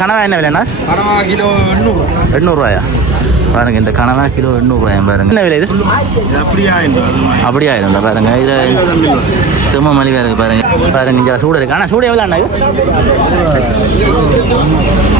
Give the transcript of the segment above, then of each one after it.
கனவா என்ன விலைண்ணா? கனவா கிலோ 800 பாருங்க. இந்த கனவா கிலோ 800 பாருங்க. என்ன விலை இது? அப்படியா இருந்தா பாருங்க. இது சும்மா மலிவாக இருக்குது பாருங்க. பாருங்க இங்கே சூடு இருக்குது. ஆனால் சூடு எவ்வளோ அண்ணா?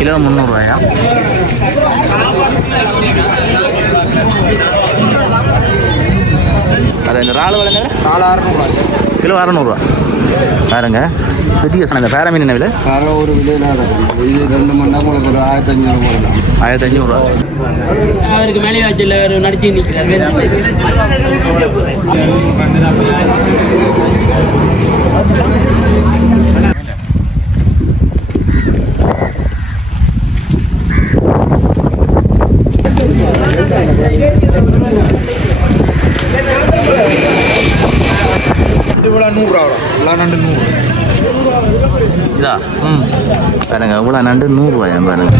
கிலோ 300. அது இந்த இறால் விலைங்க 600 கிலோ 600 பாருங்க. பெரிய இந்த பேர மீன் என்ன விலை? ஒரு விலை இது 2 மணி நேரம் உங்களுக்கு ஒரு 1500 அவருக்கு மேலே வச்சில் நடிச்சு நிற்கிறார். இதா பாருங்க. இவ்வளோ நண்டு 100 பாருங்க.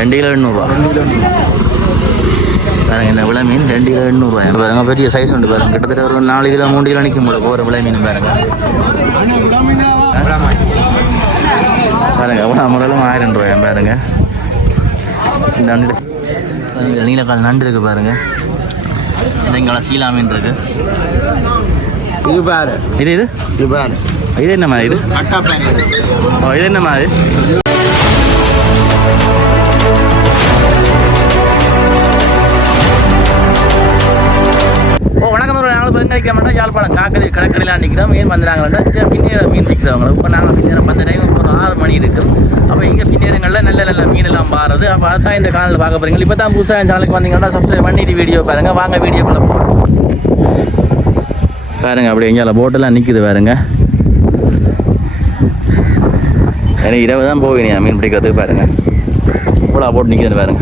ரெண்டு கிலோ 800 பாருங்க. இந்த விலை மீன் 2 கிலோ 800 பாருங்க. பெரிய சைஸ் உண்டு பாருங்க. கிட்டத்தட்ட ஒரு 4 கிலோ 3 கிலோ நிற்கும் போல போகிற விலை மீன் பாருங்க. பாருங்க எவ்வளோ முறையிலும் 1000 ரூபாய் பாருங்க. இந்த நண்டு நீலக்கால் நண்டு இருக்குது பாருங்க. இங்கெல்லாம் சீலா மீன் இருக்கு. இது பாரு. இது பாரு. இது என்ன மாதிரி? இது என்ன மாதிரி? வணக்கம். நாங்கள் இப்போ நிற்க மாட்டோம். யாழ்ப்பாணம் காக்கதி கடற்கரையில் நிற்கிறோம். மீன் வந்துடுறாங்களா பின்னேற மீன் விற்கிறவங்க. இப்போ நாங்கள் பின்னேரம் வந்த டைம் இப்போ ஒரு 6 மணி இருக்கும். அப்போ இங்கே பின்னேரங்களில் நல்ல மீன் எல்லாம் பாருது. அப்போ அதான் இந்த காலையில் பார்க்க போகிறீங்க. இப்போ தான் புதுசாக சேனலுக்கு வந்தீங்கன்னா சப்ஸ்கிரைப் பண்ணிட்டு வீடியோ பாருங்கள். வாங்க வீடியோக்குள்ளே போகலாம். பாருங்க அப்படி எங்கேயால போட்டெல்லாம் நிற்கிது பாருங்க. எனக்கு 20 தான் போவீங்க மீன் பிடிக்கிறதுக்கு பாருங்க. இவ்வளோ போட்டு நிற்கிது பாருங்க.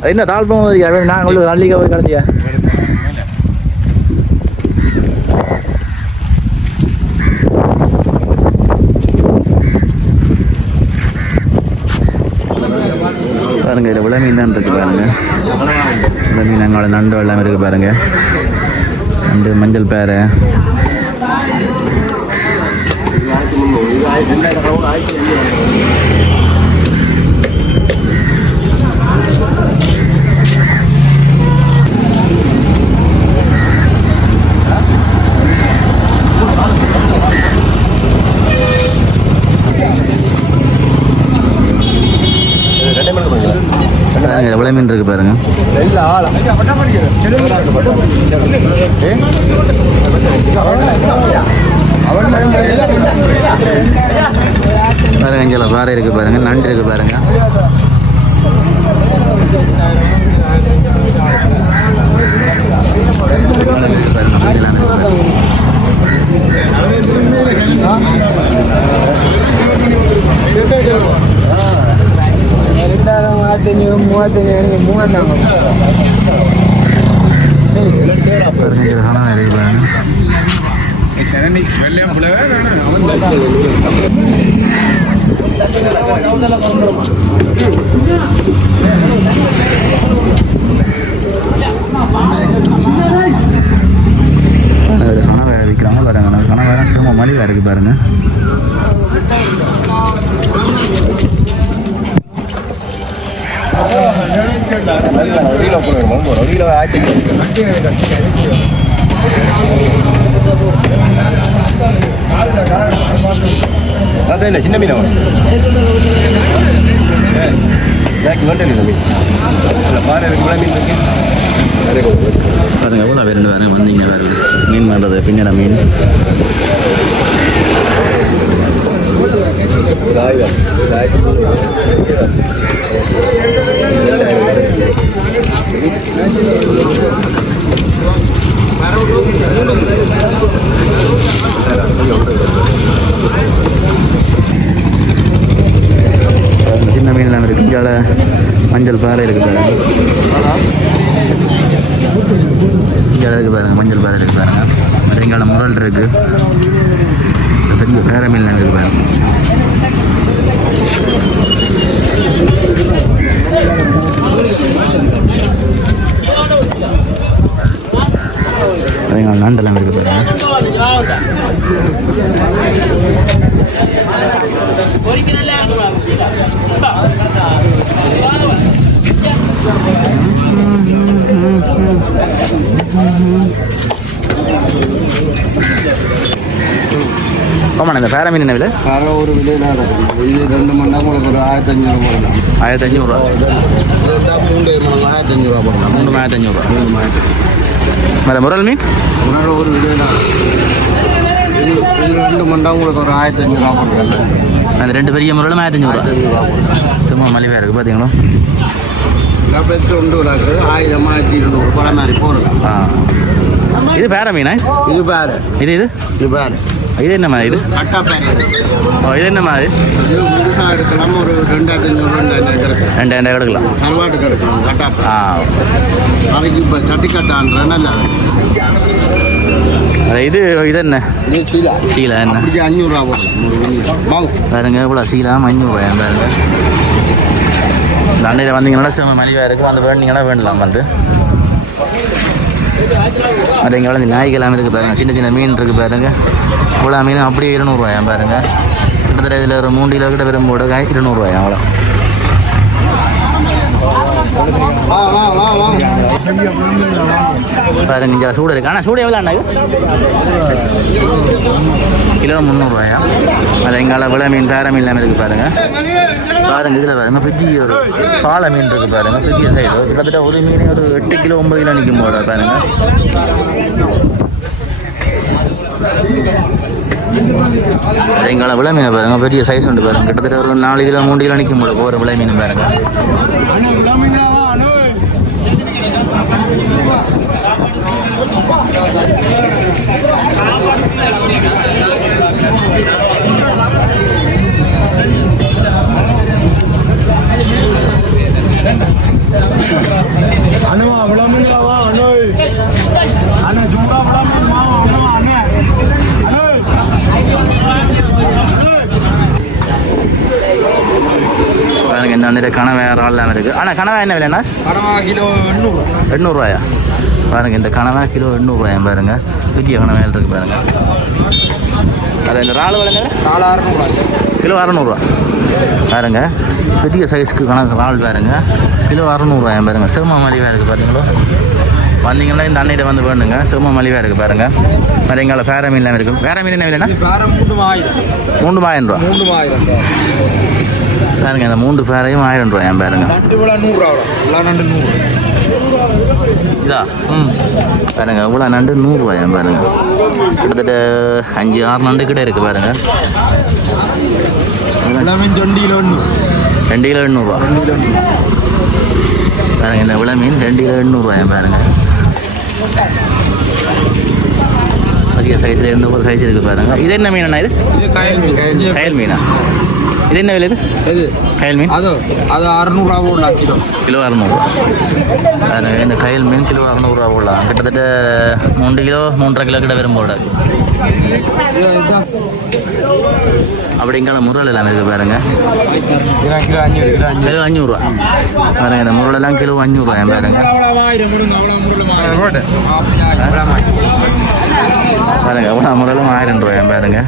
அது என்ன தாழ் போகும்போது நாங்கள் உள்ள தள்ளிக்க போய் கடைசியா பாருங்க. இதில் விளை மீன் தான் இருக்குது பாருங்க. விளை மீன் அங்கே நண்டு எல்லாமே இருக்குது பாருங்க. நண்டு மஞ்சள் பேரை எவ்வளோ மீன் இருக்கு பாருங்க. பாருங்க இங்கே பாறை இருக்கு பாருங்க. நண்டு இருக்கு பாருங்க. கனவை விற்கிறாங்க பாருங்க. கனவை சிரம மலிவாக இருக்குது பாருங்க. சின்ன மீன் பாருங்க எவ்வளோ பேர் வேறு வந்தீங்க. வேறு மீன் பண்ணுறது பின்னட மீன். சின்ன மீன்லாம் இருக்குது. இங்கால மஞ்சள் பாறை இருக்குது பாருங்க. இங்கே இருக்குது பாருங்க, மஞ்சள் பாறை இருக்குது பாருங்க. இங்கால முரல் இருக்குது. பெரிய பேர மீன்லாம் இருக்குது பாருங்க. நண்டெல்லாம் இருக்குது பாருங்க. ஆமாண்ணா, இந்த பேர மீன் என்ன விலை? வேறு ஒரு விலையில இது 2 மணி நேரம் உங்களுக்கு ஒரு 1500 போடலாம். 1500 1500 போடலாம். 3500 மேலே முரல் மீன் வேறு ஒரு விலையில இது 2 மணி நேரம் உங்களுக்கு ஒரு 1500 போடலாம். அந்த 2 பெரிய முரலும் 1500 சும்மா மலிவாக இருக்குது பார்த்தீங்களா? பெருசு ஒன்று விடாது 1000 1200 பல மாதிரி போடலாம். இது பேர மீனா? இது பேரு இது இது இது பேரு இது என்ன மாதிரி? இது கட்டா பேரு. இது என்ன மாதிரி? இது முழுசாக எடுக்கலாம். ஒரு 2500 2000 கிடைக்கும். 2000 எடுக்கலாம். கருவாட்டு கிடைக்கும் கட்டா பேர். அதுக்கு இப்போ சட்டி கட்டான்ற நல்லா இது இது என்ன? இது சீலா. சீலா என்ன? 500 போடலாம். பாருங்க இவ்வளோ சீலா 500 பாருங்க. தண்டையில் வந்தீங்கன்னா செம்ம மலிவாக இருக்குது. வந்து வேண்டிங்கன்னா வேண்டலாம் வந்து. அது இங்கே வந்து நாய்க்கெல்லாம் இருக்குது பாருங்கள். சின்ன சின்ன மீன் இருக்குது பாருங்க. இவ்வளோ மீன் அப்படியே 200 பாருங்க. கிட்டத்தட்ட இதில் ஒரு 3 கிலோ கிட்ட பெரும்போட 200 அவ்வளோ. பாருங்க இங்கே சூடு இருக்குது. ஆனால் சூடு எவ்வளோ அண்ணா? கிலோ 300 அது எங்கால விலை மீன் பேர மீன் எல்லாமே இருக்குது பாருங்க. பாருங்க இதில் பாருங்க பெரிய ஒரு பாலை மீன் இருக்குது பாருங்க. பெரிய சைடு கிட்டத்தட்ட ஒரு மீன் ஒரு 8 கிலோ 9 கிலோ நிற்கும் போட பாருங்க. எங்கால விலை மீனை பாருங்க. பெரிய சைஸ் உண்டு பாருங்க. கிட்டத்தட்ட ஒரு 4 கிலோ 3 கிலோ நிற்கும் போட போகிற விலை மீன் பாருங்க. பாருங்க இந்த வந்துட்டு கனவை ரால்லாம் இருக்குது. ஆனால் கனவா என்ன விலைண்ணா? கிலோ 800 பாருங்க. இந்த கனவா கிலோ 800 பாருங்க. பெரிய கனவையில் இருக்குது பாருங்க. அது இந்த ராள் விலைங்க 600 கிலோ 600 பாருங்க. பெரிய சைஸ்க்கு கணக்கு ராள் பாருங்க. கிலோ 600 பாருங்க. சிரம மலிவாக இருக்குது பார்த்தீங்களா? வந்தீங்கன்னா இந்த அன்னையிட்ட வந்து வேணுங்க. சிரம மலிவாக இருக்குது பாருங்க. வேறு எங்கால பேர மீன்லாம் இருக்கும். பேர மீன் என்ன விலைண்ணா? 3000 ரூபா பாருங்க. இந்த 3 பேரையும் 1000 ரூபாய் பாருங்க. இதா பாருங்க. இவ்வளோ நண்டு 100 ரூபாய் பாருங்க. கிட்டத்தட்ட 5-6 நண்டு கிட்ட இருக்குது பாருங்க. 2 கிலோ 800 பாருங்க. இந்த விலை மீன் 2 கிலோ 800 பாருங்க. பெரிய சைஸில் இருந்து ஒரு சைஸ் இருக்குது பாருங்க. இது என்ன மீனா? இது கயல் மீனா? இது என்ன விலை? இது கயல் மீன். அது 600 போடலாம். கிலோ 600 பாருங்க. இந்த கயல் மீன் கிலோ 600 போடலாம். கிட்டத்தட்ட 3 கிலோ 3.5 கிலோ கிட்ட வரும் போட. அப்படிங்கிற முரல் எல்லாம் இருக்குது பாருங்க. கிலோ 500 பாருங்க. இந்த முரல் எல்லாம் கிலோ 500 பாருங்க. பாருங்க எவ்வளோ முரலும் 1000 ரூபாய் பாருங்க.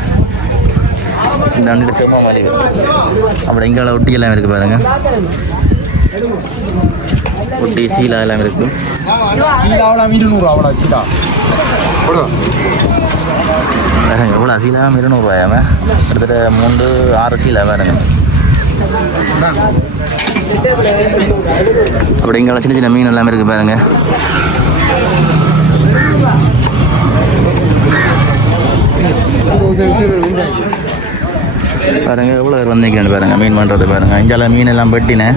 இந்த வந்துட்டு செம்ம மலிவு. அப்படி இங்கே ஒட்டி எல்லாம் இருக்குது பாருங்க. ஒட்டி சீலா எல்லாம் இருக்குது. பாருங்க எவ்வளோ சீலா 200 ரூபாயாம. கிட்டத்தட்ட 3-6 சீலா பாருங்க. அப்படி இங்கே சின்ன சின்ன மீன் எல்லாமே இருக்குது பாருங்க. பாருங்க எவ்வளோ பேர் வந்திருக்கேன்னு பாருங்க. மீன் பண்ணுறது பாருங்க. இங்கே மீன் எல்லாம் வெட்டினேன்.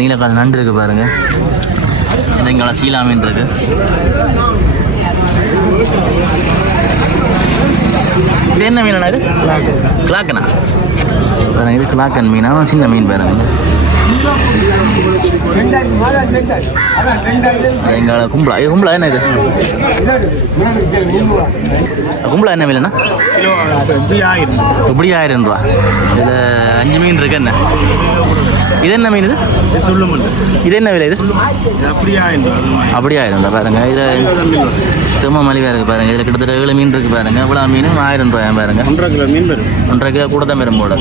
நீலக்கால் நண்டு இருக்கு பாருங்க. இங்கே சீலா மீன் இருக்கு. இது என்ன மீனா? இது கிளாக்கனா பாருங்க. இது கிளாக்கன் மீனா, சின்ன மீன் பாருங்க. எங்களோட கும்பலா. இது கும்பலா என்ன? இது கும்பலா என்ன விலைண்ணா? இப்படி 1000 ரூபா. இதில் 5 மீன் இருக்கு. என்ன இது? என்ன மீன் இது? இது என்ன விலை? இது அப்படி 1000 ரூபா பாருங்க. இது செம்ம மலிவாக இருக்குது பாருங்க. இதில் கிட்டத்தட்ட 7 மீன் இருக்குது பாருங்க. இவ்வளோ மீனும் 1000 ரூபாய் பாருங்க. 1.5 கிலோ மீன் வரும். 1.5 கிலோ கூட தான் வரும் போல.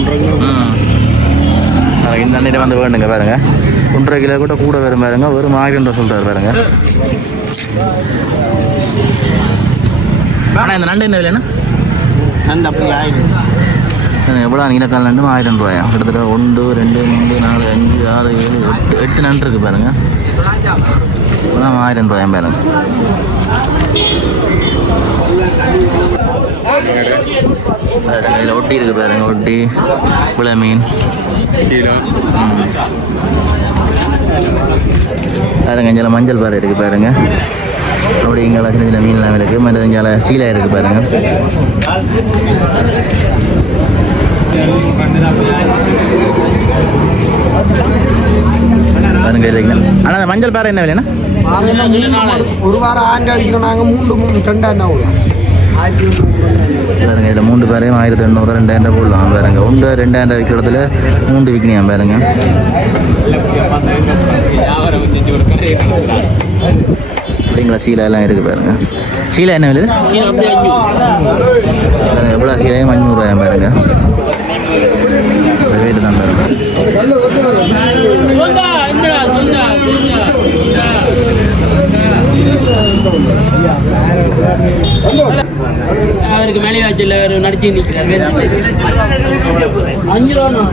இந்த அன்னையிட்ட வந்து வேணுங்க பாருங்க. 1.5 கிலோ கூட வரும் பாருங்க. ஒரு 1000 ரூபா சொல்கிறாரு பாருங்க. ஆனால் இந்த நண்டு என்ன விலைன்னா? நண்டு அப்படி 1000. எவ்வளோ நீலக்கால் நண்டு 1000 ரூபாயா? கிட்டத்தட்ட 1 2 3 4 5 6 7 8 நண்டு இருக்குது பாருங்க. இப்போதான் 1000 ரூபாயா பாருங்க. இதில் ஒட்டி இருக்குது பாருங்க. ஒட்டி புல மீன் பாருங்க. இங்கே மஞ்சள் பாறை இருக்குது பாருங்க. அப்படி இங்கே சின்ன சின்ன மீன்லாம் இருக்குது. மற்ற இங்கே சீலை இருக்குது பாருங்க. பாருங்க ஆனால் அந்த மஞ்சள் பாறை என்ன விலைன்னா? ஒரு வாரம் ஆண்டு அடிக்கணும். நாங்கள் 3 பாருங்க. இதில் 3 பேரையும் 1800 2000 போடலாம் பாருங்க. 1 2000 விற்கிறதுல 3 விற்கணும் பாருங்க. அப்படிங்களா? சீலை எல்லாம் இருக்குது பாருங்க. சீலை என்ன விலை? எவ்வளோ சீலையும் 500 ரூபாய் பாருங்க. ரேட்டு தான் பாருங்க. அவருக்கு மேலே வச்சு நடிச்சு நிற்கிறார். 5 ரூபா